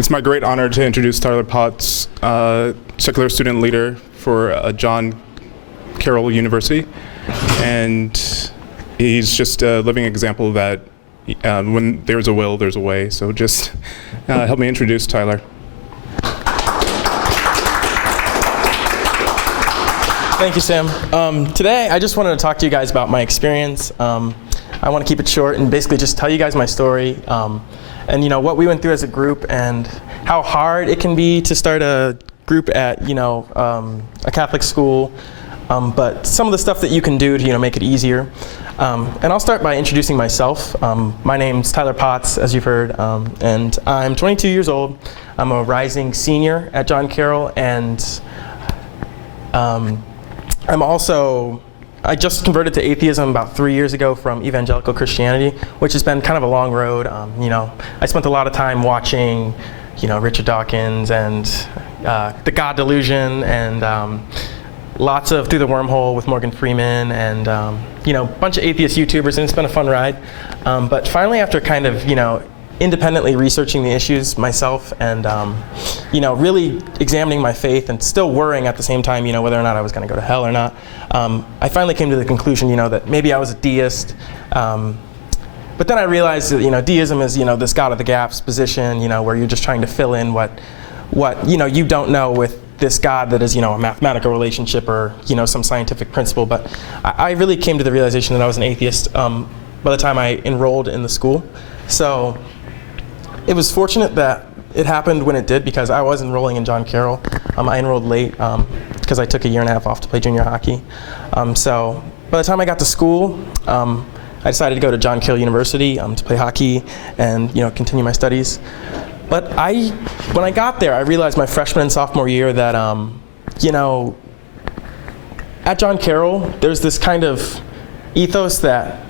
It's my great honor to introduce Tyler Potts, secular student leader for John Carroll University. And he's just a living example that when there's a will, there's a way. So just help me introduce Tyler. Thank you, Sam. Today, I just wanted to talk to you guys about my experience. I want to keep it short and basically just tell you guys my story and what we went through as a group and how hard it can be to start a group at a Catholic school, but some of the stuff that you can do to make it easier. And I'll start by introducing myself. My name's Tyler Potts, as you've heard, and I'm 22 years old. I'm a rising senior at John Carroll, and I just converted to atheism about 3 years ago from evangelical Christianity, which has been kind of a long road. I spent a lot of time watching, Richard Dawkins and The God Delusion, and lots of Through the Wormhole with Morgan Freeman, and a bunch of atheist YouTubers, and it's been a fun ride. But finally, after kind of independently researching the issues myself and really examining my faith and still worrying at the same time whether or not I was going to go to hell or not, I finally came to the conclusion that maybe I was a deist, but then I realized that deism is this God of the gaps position where you're just trying to fill in what you don't know with this God that is a mathematical relationship or some scientific principle. But I really came to the realization that I was an atheist by the time I enrolled in the school. So it was fortunate that it happened when it did, because I was enrolling in John Carroll. I enrolled late because I took a year and a half off to play junior hockey. So by the time I got to school, I decided to go to John Carroll University to play hockey and continue my studies. But when I got there, I realized my freshman and sophomore year that at John Carroll, there's this kind of ethos that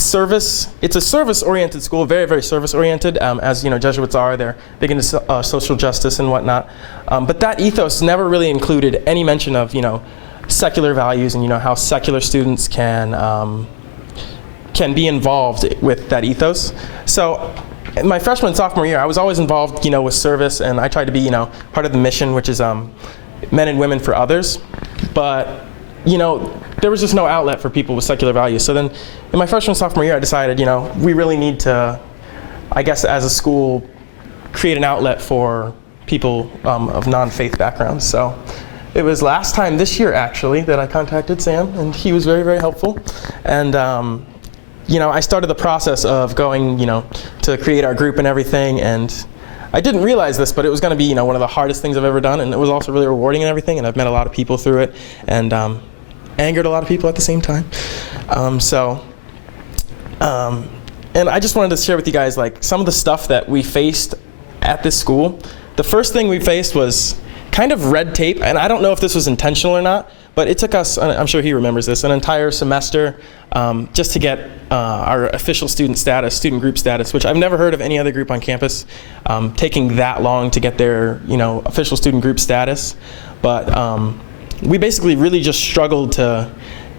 it's a service-oriented school, very, very service-oriented, as Jesuits are. They're big into social justice and whatnot. But that ethos never really included any mention of secular values and how secular students can be involved with that ethos. So in my freshman and sophomore year, I was always involved with service, and I tried to be part of the mission, which is men and women for others. But there was just no outlet for people with secular values. So then in my freshman and sophomore year, I decided, we really need to, I guess as a school, create an outlet for people of non-faith backgrounds. So it was last time this year, actually, that I contacted Sam, and he was very, very helpful. And I started the process of going, to create our group and everything. And I didn't realize this, but it was going to be, one of the hardest things I've ever done, and it was also really rewarding and everything. And I've met a lot of people through it, and angered a lot of people at the same time. And I just wanted to share with you guys some of the stuff that we faced at this school. The first thing we faced was kind of red tape, and I don't know if this was intentional or not, but it took us, I'm sure he remembers this, an entire semester just to get our official student group status, which I've never heard of any other group on campus taking that long to get their official student group status. But we basically really just struggled to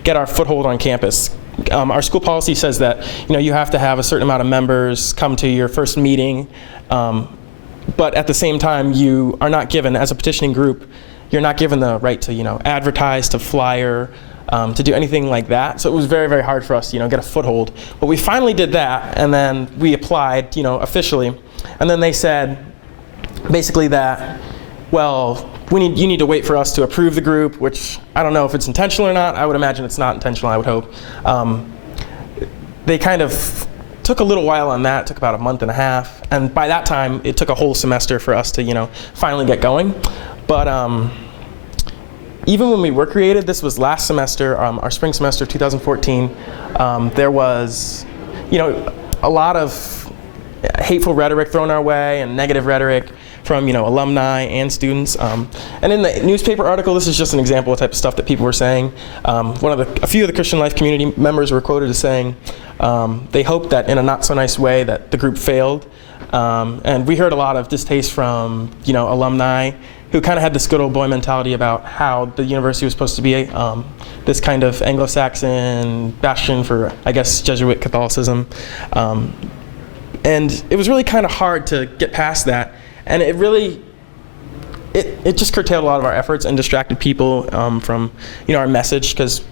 get our foothold on campus. Our school policy says that you have to have a certain amount of members come to your first meeting, but at the same time you are not given, as a petitioning group, you're not given the right to advertise, to flyer, to do anything like that. So it was very, very hard for us to get a foothold. But we finally did that, and then we applied officially, and then they said basically that, well, you need to wait for us to approve the group, which I don't know if it's intentional or not. I would imagine it's not intentional, I would hope. They kind of took a little while on that, took about a month and a half. And by that time, it took a whole semester for us to, finally get going. But even when we were created, this was last semester, our spring semester of 2014, there was, a lot of hateful rhetoric thrown our way and negative rhetoric from alumni and students, and in the newspaper article, this is just an example of the type of stuff that people were saying. A few of the Christian Life community members were quoted as saying they hoped that in a not so nice way that the group failed, and we heard a lot of distaste from alumni who kind of had this good old boy mentality about how the university was supposed to be this kind of Anglo-Saxon bastion for, I guess, Jesuit Catholicism. And it was really kind of hard to get past that. And it really, it just curtailed a lot of our efforts and distracted people from, our message, because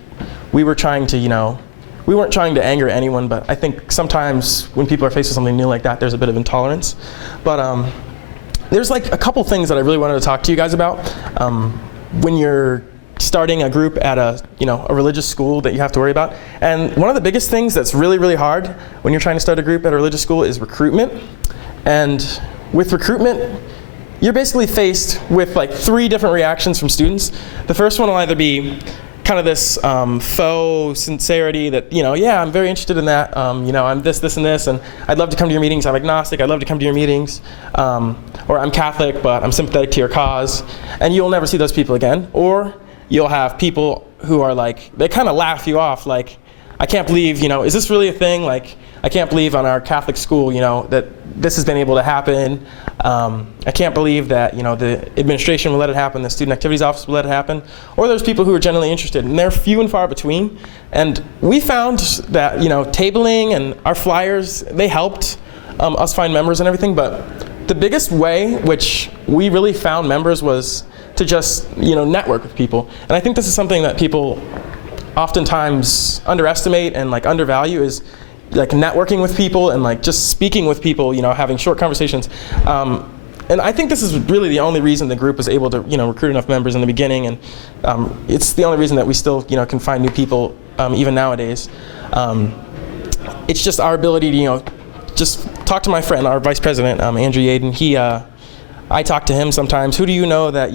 we were trying to, we weren't trying to anger anyone, but I think sometimes when people are faced with something new like that, there's a bit of intolerance. But there's like a couple things that I really wanted to talk to you guys about. When you're starting a group at a religious school that you have to worry about. And one of the biggest things that's really, really hard when you're trying to start a group at a religious school is recruitment. And with recruitment, you're basically faced with like 3 different reactions from students. The first one will either be kind of this faux sincerity that, yeah, I'm very interested in that. I'm this, and this, and I'd love to come to your meetings. I'm agnostic. I'd love to come to your meetings. Or I'm Catholic, but I'm sympathetic to your cause. And you'll never see those people again. Or you'll have people who are like, they kind of laugh you off, like, I can't believe, is this really a thing? Like, I can't believe on our Catholic school, that this has been able to happen. I can't believe that, the administration will let it happen, the student activities office will let it happen. Or there's people who are genuinely interested, and they're few and far between. And we found that, tabling and our flyers, they helped us find members and everything, but the biggest way which we really found members was to just, network with people. And I think this is something that people oftentimes underestimate and like undervalue, is like networking with people and like just speaking with people, having short conversations. And I think this is really the only reason the group was able to, recruit enough members in the beginning, and it's the only reason that we still, can find new people even nowadays. It's just our ability to, just talk to my friend, our vice president, Andrew Yaden. I talk to him sometimes. Who do you know that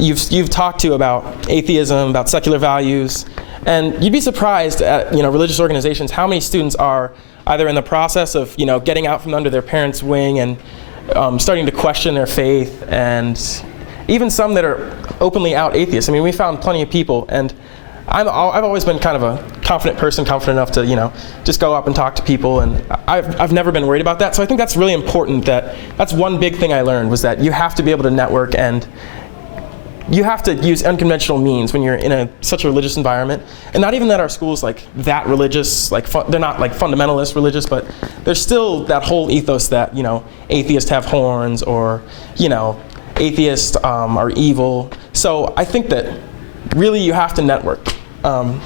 you've talked to about atheism, about secular values? And you'd be surprised at religious organizations how many students are either in the process of getting out from under their parents' wing and starting to question their faith, and even some that are openly out atheists. I mean, we found plenty of people, and I've always been kind of a confident person, confident enough to just go up and talk to people, and I've never been worried about that. So I think that's really important. That's one big thing I learned, was that you have to be able to network, and you have to use unconventional means when you're in such a religious environment. And not even that our school's like that religious, like they're not like fundamentalist religious, but there's still that whole ethos that atheists have horns, or atheists are evil. So I think that really you have to network. And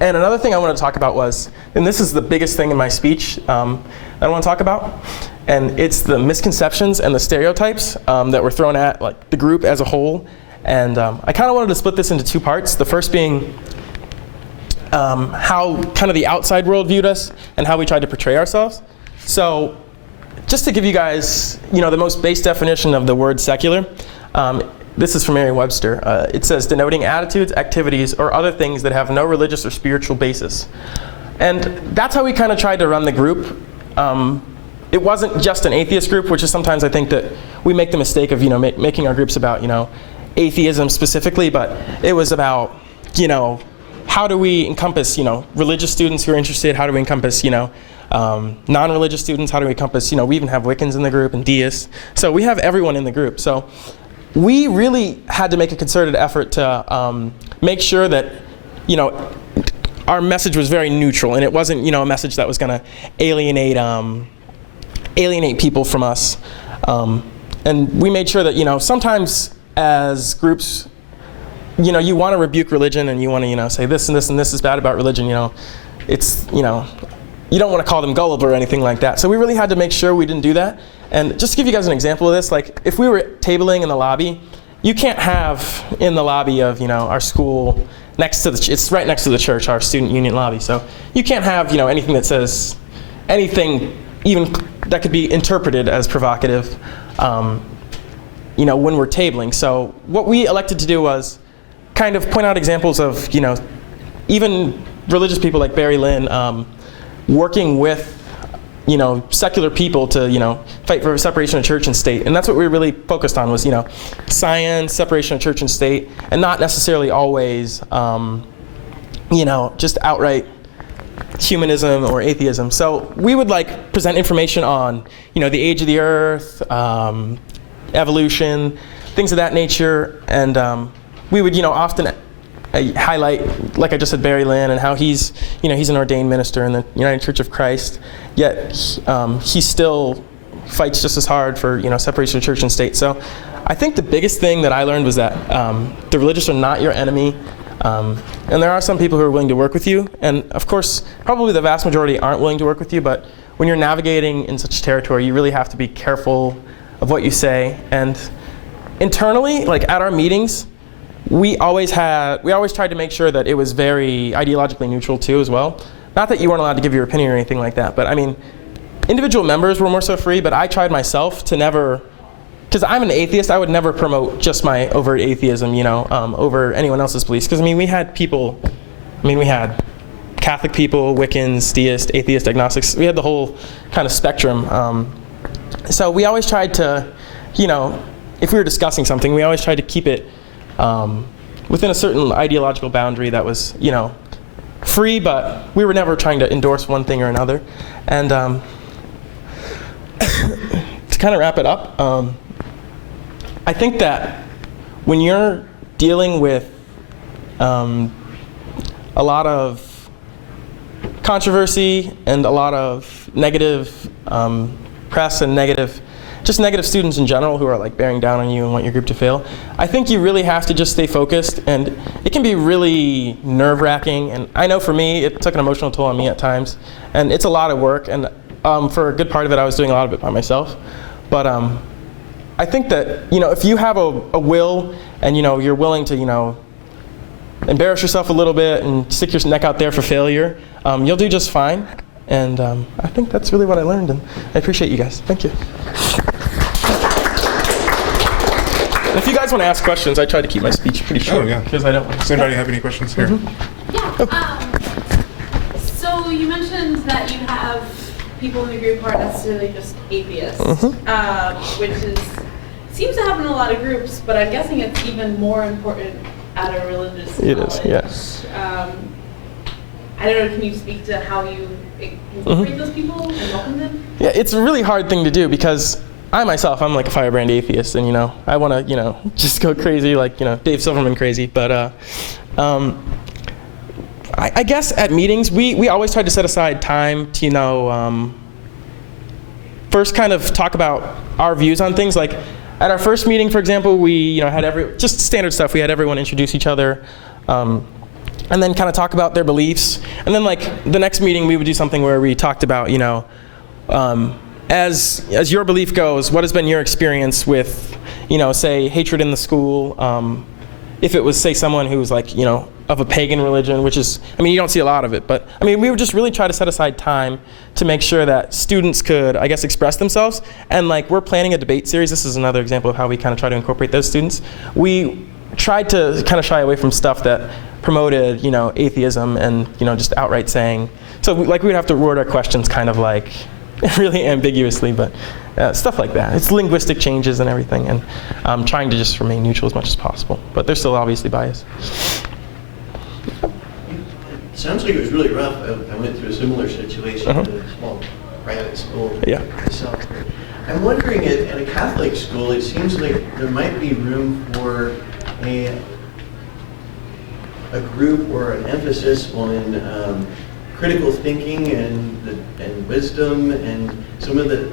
another thing I want to talk about was, and this is the biggest thing in my speech that I want to talk about, and it's the misconceptions and the stereotypes that were thrown at like the group as a whole. And I kind of wanted to split this into 2 parts. The first being how kind of the outside world viewed us and how we tried to portray ourselves. So just to give you guys the most base definition of the word secular, this is from Merriam-Webster. It says, denoting attitudes, activities, or other things that have no religious or spiritual basis. And that's how we kind of tried to run the group. It wasn't just an atheist group, which is sometimes I think that we make the mistake of making our groups about atheism specifically, but it was about how do we encompass religious students who are interested, how do we encompass non-religious students, how do we encompass we even have Wiccans in the group and deists, so we have everyone in the group. So we really had to make a concerted effort to make sure that our message was very neutral, and it wasn't a message that was going to alienate people from us. And we made sure that sometimes as groups, you want to rebuke religion, and you want to say this and this and this is bad about religion. It's you don't want to call them gullible or anything like that. So we really had to make sure we didn't do that. And just to give you guys an example of this, like if we were tabling in the lobby, you can't have in the lobby of our school it's right next to the church, our student union lobby. So you can't have anything that says anything even that could be interpreted as provocative when we're tabling. So what we elected to do was kind of point out examples of even religious people like Barry Lynn working with secular people to fight for separation of church and state. And that's what we really focused on, was science, separation of church and state, and not necessarily always just outright humanism or atheism. So we would present information on the age of the earth, evolution, things of that nature, and we would often highlight, like I just said, Barry Lynn and how he's an ordained minister in the United Church of Christ, yet he still fights just as hard for separation of church and state. So I think the biggest thing that I learned was that the religious are not your enemy, and there are some people who are willing to work with you, and of course probably the vast majority aren't willing to work with you, but when you're navigating in such territory, you really have to be careful of what you say. And internally, like at our meetings, we always tried to make sure that it was very ideologically neutral too as well. Not that you weren't allowed to give your opinion or anything like that, but I mean, individual members were more so free, but I tried myself to never, because I'm an atheist, I would never promote just my overt atheism, over anyone else's beliefs. Because we had people, we had Catholic people, Wiccans, deists, atheists, agnostics. We had the whole kind of spectrum. So we always tried to, if we were discussing something, we always tried to keep it within a certain ideological boundary that was, free, but we were never trying to endorse one thing or another. And to kind of wrap it up, I think that when you're dealing with a lot of controversy and a lot of negative press and negative students in general who are like bearing down on you and want your group to fail, I think you really have to just stay focused, and it can be really nerve-wracking, and I know for me it took an emotional toll on me at times, and it's a lot of work, and for a good part of it I was doing a lot of it by myself, but I think that if you have a will and you're willing to embarrass yourself a little bit and stick your neck out there for failure, you'll do just fine. And I think that's really what I learned, and I appreciate you guys. Thank you. And if you guys want to ask questions, I try to keep my speech pretty short. Oh, yeah. Because I don't. Does anybody have any questions here? Yeah. So you mentioned that you have people in the group who aren't necessarily just atheists, which seems to happen in a lot of groups, but I'm guessing it's even more important at a religious college. It is, yes. I don't know, can you speak to how you incorporate those people and welcome them? Yeah, it's a really hard thing to do because I'm like a firebrand atheist, and I want to just go crazy like Dave Silverman crazy, but I guess at meetings we always try to set aside time to first kind of talk about our views on things. Like at our first meeting, for example, we had just standard stuff. We had everyone introduce each other, and then kind of talk about their beliefs. And then like the next meeting, we would do something where we talked about as your belief goes, what has been your experience with say hatred in the school? If it was say someone who's like of a pagan religion, which is you don't see a lot of it, but we would just really try to set aside time to make sure that students could express themselves. And like we're planning a debate series. This is another example of how we kind of try to incorporate those students. We tried to kind of shy away from stuff that promoted atheism and just outright saying. So we would have to word our questions kind of like really ambiguously, but stuff like that. It's linguistic changes and everything, and trying to just remain neutral as much as possible. But there's still obviously bias. It sounds like it was really rough. I went through a similar situation at a small private school myself. I'm wondering, at a Catholic school, it seems like there might be room for a group or an emphasis on critical thinking and wisdom, and some of the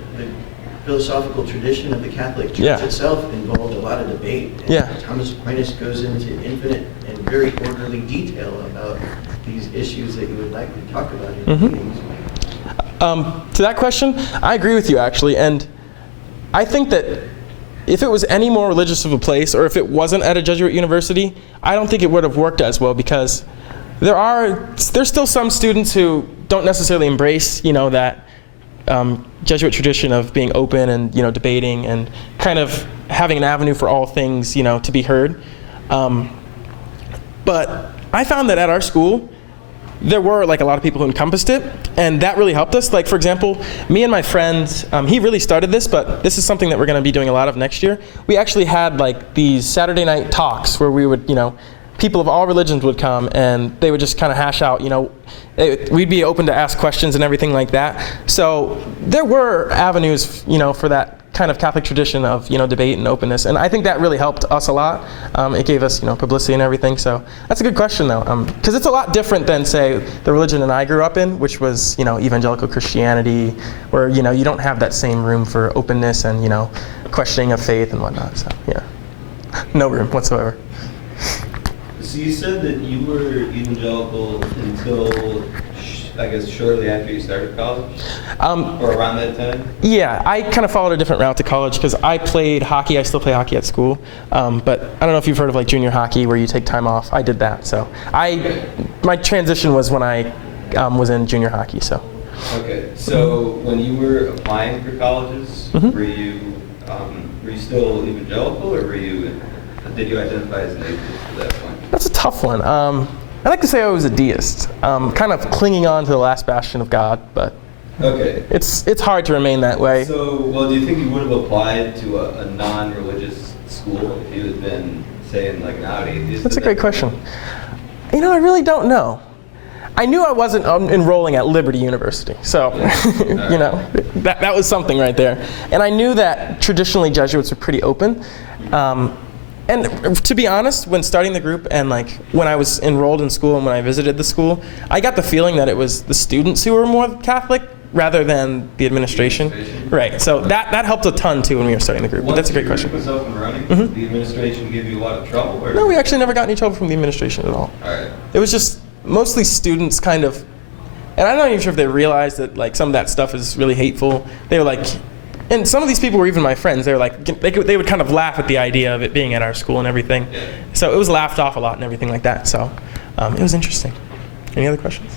philosophical tradition of the Catholic Church itself involved a lot of debate. And Thomas Aquinas goes into infinite and very orderly detail about these issues that you would likely talk about in meetings. To that question, I agree with you actually, and I think that if it was any more religious of a place, or if it wasn't at a Jesuit university, I don't think it would have worked as well, because there's still some students who don't necessarily embrace that Jesuit tradition of being open and debating and kind of having an avenue for all things to be heard. But I found that at our school there were like a lot of people who encompassed it, and that really helped us. Like for example, me and my friend, he really started this, but this is something that we're going to be doing a lot of next year. We actually had like these Saturday night talks where we would people of all religions would come, and they would just kind of hash out, we'd be open to ask questions and everything like that. So there were avenues, for that kind of Catholic tradition of, debate and openness. And I think that really helped us a lot. It gave us, publicity and everything. So that's a good question, though. Because it's a lot different than, say, the religion that I grew up in, which was, evangelical Christianity, where, you don't have that same room for openness and, questioning of faith and whatnot. So, yeah. No room whatsoever. So you said that you were evangelical until, I guess, shortly after you started college? Or around that time? Yeah, I kind of followed a different route to college because I played hockey. I still play hockey at school. But I don't know if you've heard of like junior hockey where you take time off. I did that. So my transition was when I was in junior hockey. So. Okay, so when you were applying for colleges, were you still evangelical, or did you identify as an atheist at that point? That's a tough one. I like to say I was a deist, kind of clinging on to the last bastion of God, but okay. It's hard to remain that way. So, well, do you think you would have applied to a non-religious school if you had been saying like an atheist? That's a great question. I really don't know. I knew I wasn't enrolling at Liberty University, so that was something right there. And I knew that traditionally Jesuits were pretty open. And to be honest, when starting the group and like when I was enrolled in school and when I visited the school, I got the feeling that it was the students who were more Catholic rather than the administration. Right. So that helped a ton too when we were starting the group. But that's a great question. Once the group was up and running, did the administration give you a lot of trouble? Or? No, we actually never got any trouble from the administration at all. All right. It was just mostly students kind of, and I'm not even sure if they realized that like some of that stuff is really hateful. They were like, and some of these people were even my friends. They were like, they would kind of laugh at the idea of it being at our school and everything. Yeah. So it was laughed off a lot and everything like that. So it was interesting. Any other questions?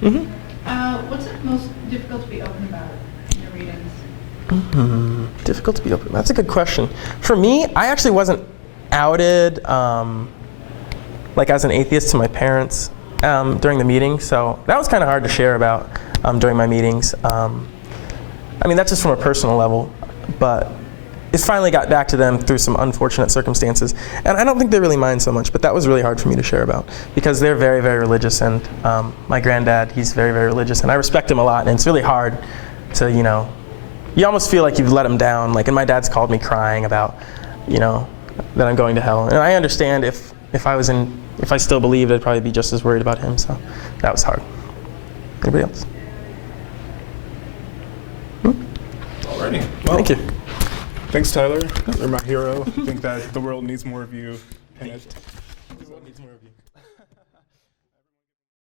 What's it most difficult to be open about in your readings? Difficult to be open. That's a good question. For me, I actually wasn't outed like as an atheist to my parents during the meeting. So that was kind of hard to share about during my meetings. I mean, that's just from a personal level, but it finally got back to them through some unfortunate circumstances. And I don't think they really mind so much, but that was really hard for me to share about because they're very, very religious. And my granddad, he's very, very religious. And I respect him a lot. And it's really hard to, you almost feel like you've let him down. Like, and my dad's called me crying about, that I'm going to hell. And I understand if I still believed, I'd probably be just as worried about him. So that was hard. Anybody else? Alrighty. Well, Thank you. thanks, Tyler. You're my hero. I think that the world needs more of you in it.